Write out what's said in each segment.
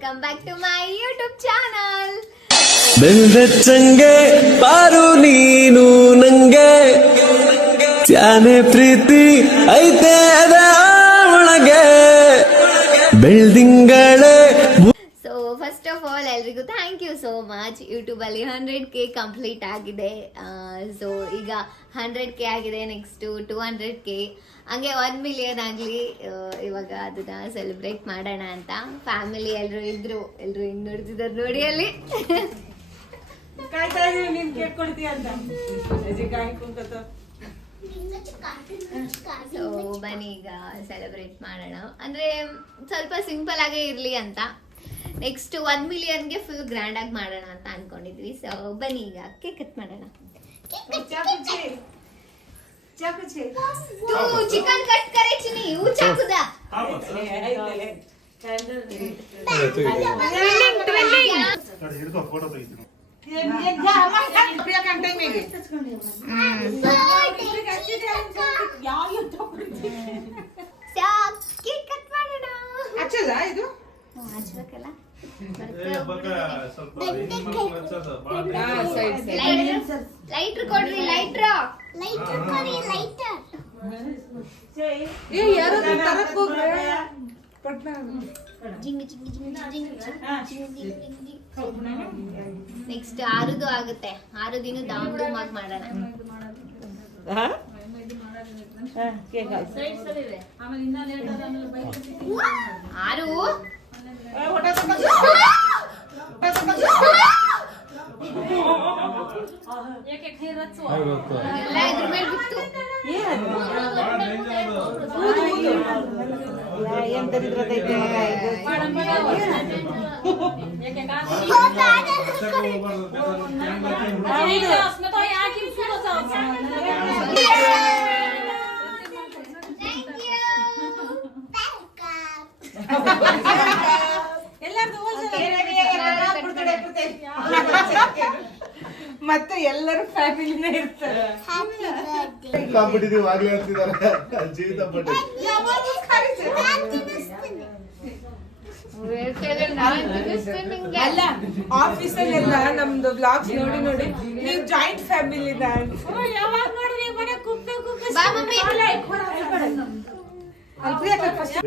welcome back to my YouTube channel. ಬೆಲ್ದಚ್ಚಂಗೆ ಪಾರು ನೀನು ನಂಗೆ ತ್ಯಾನೆ ಪ್ರೀತಿ ಐತೆ ಅದ ಒಳಗೆ ಬೆಳ್ದಿಂಗಳೇ. So first of all ಎಲ್ರಿಗೂ ಥ್ಯಾಂಕ್ ಯು ಸೋ ಮಚ್. ಯೂಟ್ಯೂಬಲ್ಲಿ 100K ಕಂಪ್ಲೀಟ್ ಆಗಿದೆ. ಸೊ ಈಗ 100K ಆಗಿದೆ, ನೆಕ್ಸ್ಟ್ 200K, ಹಂಗೆ 1 ಮಿಲಿಯನ್ ಆಗಲಿ. ಇವಾಗ ಅದನ್ನ ಸೆಲೆಬ್ರೇಟ್ ಮಾಡೋಣ ಅಂತ ಫ್ಯಾಮಿಲಿ ಎಲ್ಲರೂ ಇದ್ರು. ಎಲ್ಲರೂ ಹಿಂಗೆ ನೋಡ್ತಿದ್ದಾರೆ ನೋಡಿ ಅಲ್ಲಿ. ಸೊ ಬನ್ನಿ ಈಗ ಸೆಲೆಬ್ರೇಟ್ ಮಾಡೋಣ. ಅಂದ್ರೆ ಸ್ವಲ್ಪ ಸಿಂಪಲ್ ಆಗೇ ಇರ್ಲಿ ಅಂತ. ನೆಕ್ಸ್ಟ್ 1 ಮಿಲಿಯನ್ಗೆ ಫುಲ್ ಗ್ರ್ಯಾಂಡ್ ಆಗಿ ಮಾಡೋಣ ಅಂತ ಅನ್ಕೊಂಡಿದ್ವಿ. ಸೊ ಬನ್ನಿ ಈಗ ಕೇಕ್ ಕಟ್ ಮಾಡೋಣ. तू चिकन कट करे चिनी वो चाकू दा ಹಿಡಿದು ಫೋಟೋ ತೆಗಿತೀನಿ. ಕೇಕ್ ಕಟ್ ಮಾಡೋಣ. ಹಚ್ಚಲ್ಲ ಇದು ಹಚ್ಬೇಕಲ್ಲ. ಲೈಟ್ರ್ ಕೊಡ್ರಿ, ಲೈಟ್ರ್ ಕೊಡಿ, ಲೈಟರ್. ಯಾರೋ ತರಕ್ ಹೋಗ್ರೆ ಪಟ್ನ ಜಿಂಗಿ ಜಿಂಗಿ ಜಿಂಗಿ ಜಿಂಗಿ ಜಿಂಗಿ. ನೆಕ್ಸ್ಟ್ ಆರುದು ಆಗುತ್ತೆ. 6 ದಿನ ದಾಮ್ ಡೂಮ್ ಆಗಿ ಮಾಡೋಣ. ಆರು ಎಲ್ಲ ಇದ್ರ ಮೇಲೆ ಬಿತ್ತು. ಮತ್ತೆ ಎಲ್ಲರೂ ಫ್ಯಾಮಿಲಿನೇ ಇರ್ತಾರೆ. ಕಾಂಪಿಟಿಟಿವ್ ಆಗ್ಲೇ ಆಗ್ತಿದ್ದಾರೆ ಜೀವಿತ ಪಟ್ಟಿ. ಅಲ್ಲ ಆಫೀಸಲ್ಲಿ ಎಲ್ಲ ನಮ್ದು ಬ್ಲಾಗ್ಸ್ ನೋಡಿ ನೋಡಿ ನೀವು ಜಾಯಿಂಟ್ ಫ್ಯಾಮಿಲಿ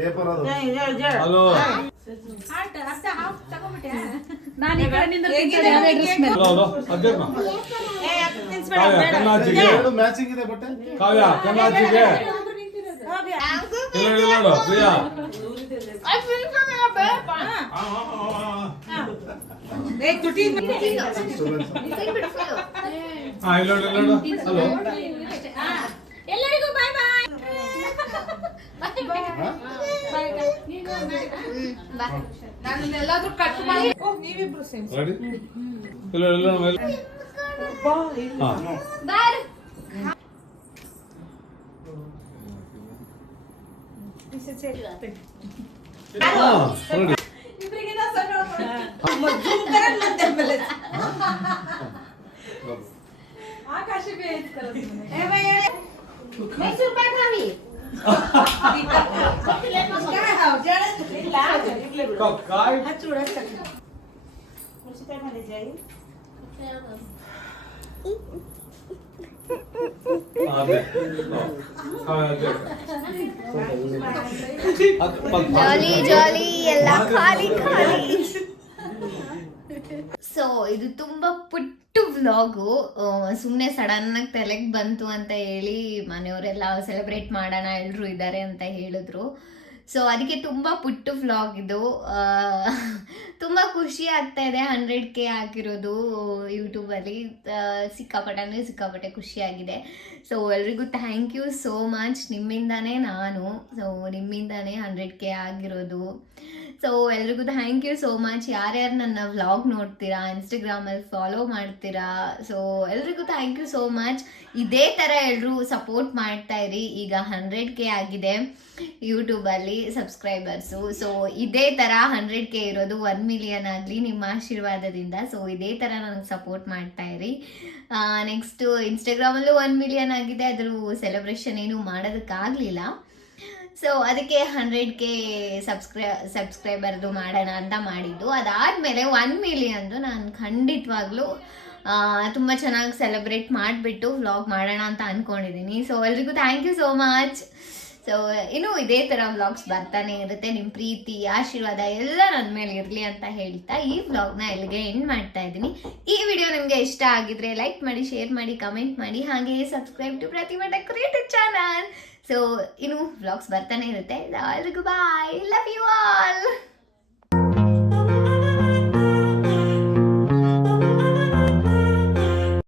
ಪೇಪರ್ ಅದು ಹಲೋ ಕಣ್ಣಾಚಿಗೆ ಮ್ಯಾಚಿಂಗ್ ಇದೆ ಬಟ್ಟೆ. ಕಾವ್ಯ ಕಣ್ಣಾಚಿಗೆ ನೋಡು ಪ್ರಿಯಾ ಇಲ್ಲೋಡು ಹಲೋ ಎಲ್ಲರಿಗೂ ಬಾಯ್ ಬಾಯ್. ನಾನೆಲ್ಲಾದ್ರೂ ಕಟ್ ಮಾಡಿ ನೀವಿಬ್ರು ಸೇಮ್ ರೆಡಿ ಇಲ್ಲ ಬಾಯ್. ಮೈಸೂರು ಪಾಕ್ ಹಾವಿ ಜಾಲಿ ಜಾಲಿ ಎಲ್ಲ ಖಾಲಿ ಖಾಲಿ. ಸೊ ಇದು ತುಂಬಾ ಪುಟ್ಟು ವ್ಲಾಗು. ಸುಮ್ಮನೆ ಸಡನ್ ಆಗಿ ತಲೆಗೆ ಬಂತು ಅಂತ ಹೇಳಿ ಮನೆಯವರೆಲ್ಲ ಸೆಲೆಬ್ರೇಟ್ ಮಾಡೋಣ ಎಲ್ಲರೂ ಇದ್ದಾರೆ ಅಂತ ಹೇಳಿದ್ರು. ಸೊ ಅದಕ್ಕೆ ತುಂಬ ಪುಟ್ಟು ವ್ಲಾಗ್ ಇದು. ತುಂಬ ಖುಷಿ ಆಗ್ತಾ ಇದೆ 100K ಆಗಿರೋದು ಯೂಟ್ಯೂಬಲ್ಲಿ. ಸಿಕ್ಕಾಪಟ್ಟೆ ಖುಷಿಯಾಗಿದೆ. ಸೊ ಎಲ್ರಿಗೂ ಥ್ಯಾಂಕ್ ಯು ಸೋ ಮಚ್. ನಿಮ್ಮಿಂದಾನೇ ನಾನು, ಸೊ ನಿಮ್ಮಿಂದಾನೇ 100K ಆಗಿರೋದು. ಸೊ ಎಲ್ರಿಗೂ ಥ್ಯಾಂಕ್ ಯು ಸೋ ಮಚ್. ಯಾರ್ಯಾರು ನನ್ನ ವ್ಲಾಗ್ ನೋಡ್ತೀರಾ, ಇನ್ಸ್ಟಾಗ್ರಾಮಲ್ಲಿ ಫಾಲೋ ಮಾಡ್ತೀರಾ, ಸೊ ಎಲ್ರಿಗೂ ಥ್ಯಾಂಕ್ ಯು ಸೋ ಮಚ್. ಇದೇ ಥರ ಎಲ್ಲರೂ ಸಪೋರ್ಟ್ ಮಾಡ್ತಾ ಇರಿ. ಈಗ 100K ಆಗಿದೆ ಯೂಟ್ಯೂಬಲ್ಲಿ ಸಬ್ಸ್ಕ್ರೈಬರ್ಸು. ಸೊ ಇದೇ ಥರ 100K ಇರೋದು 1 ಮಿಲಿಯನ್ ಆಗಲಿ ನಿಮ್ಮ ಆಶೀರ್ವಾದದಿಂದ. ಸೊ ಇದೇ ಥರ ನನಗೆ ಸಪೋರ್ಟ್ ಮಾಡ್ತಾ ಇರಿ. ನೆಕ್ಸ್ಟು ಇನ್ಸ್ಟಾಗ್ರಾಮಲ್ಲೂ 1 ಮಿಲಿಯನ್ ಆಗಿದೆ. ಅದ್ರ ಸೆಲೆಬ್ರೇಷನ್ ಏನು ಮಾಡೋದಕ್ಕಾಗಲಿಲ್ಲ. ಸೊ ಅದಕ್ಕೆ 100K ಸಬ್ಸ್ಕ್ರೈಬರ್ದು ಮಾಡೋಣ ಅಂತ ಮಾಡಿದ್ದು. ಅದಾದಮೇಲೆ 1 ಮಿಲಿಯನ್ದು ನಾನು ಖಂಡಿತವಾಗ್ಲೂ ತುಂಬ ಚೆನ್ನಾಗಿ ಸೆಲೆಬ್ರೇಟ್ ಮಾಡಿಬಿಟ್ಟು ವ್ಲಾಗ್ ಮಾಡೋಣ ಅಂತ ಅಂದ್ಕೊಂಡಿದ್ದೀನಿ. ಸೊ ಎಲ್ರಿಗೂ thank you so much. So ಇನ್ನೂ ಇದೇ ಥರ ವ್ಲಾಗ್ಸ್ ಬರ್ತಾನೆ ಇರುತ್ತೆ. ನಿಮ್ಮ ಪ್ರೀತಿ ಆಶೀರ್ವಾದ ಎಲ್ಲ ನನ್ನ ಮೇಲೆ ಇರಲಿ ಅಂತ ಹೇಳ್ತಾ ಈ ವ್ಲಾಗ್ನ ಎಲ್ಲಿಗೆ ಎಂಡ್ ಮಾಡ್ತಾ ಇದ್ದೀನಿ. ಈ ವಿಡಿಯೋ ನಿಮಗೆ ಇಷ್ಟ ಆಗಿದ್ರೆ ಲೈಕ್ ಮಾಡಿ, ಶೇರ್ ಮಾಡಿ, ಕಮೆಂಟ್ ಮಾಡಿ, ಹಾಗೆ subscribe to Pratima decorative channel. So ಇನ್ನು ವ್ಲಾಗ್ಸ್ ಬರ್ತಾನೆ ಇರುತ್ತೆ. ಎಲ್ರಿಗೂ ಬಾಯ್, ಲವ್ ಯು ಆಲ್.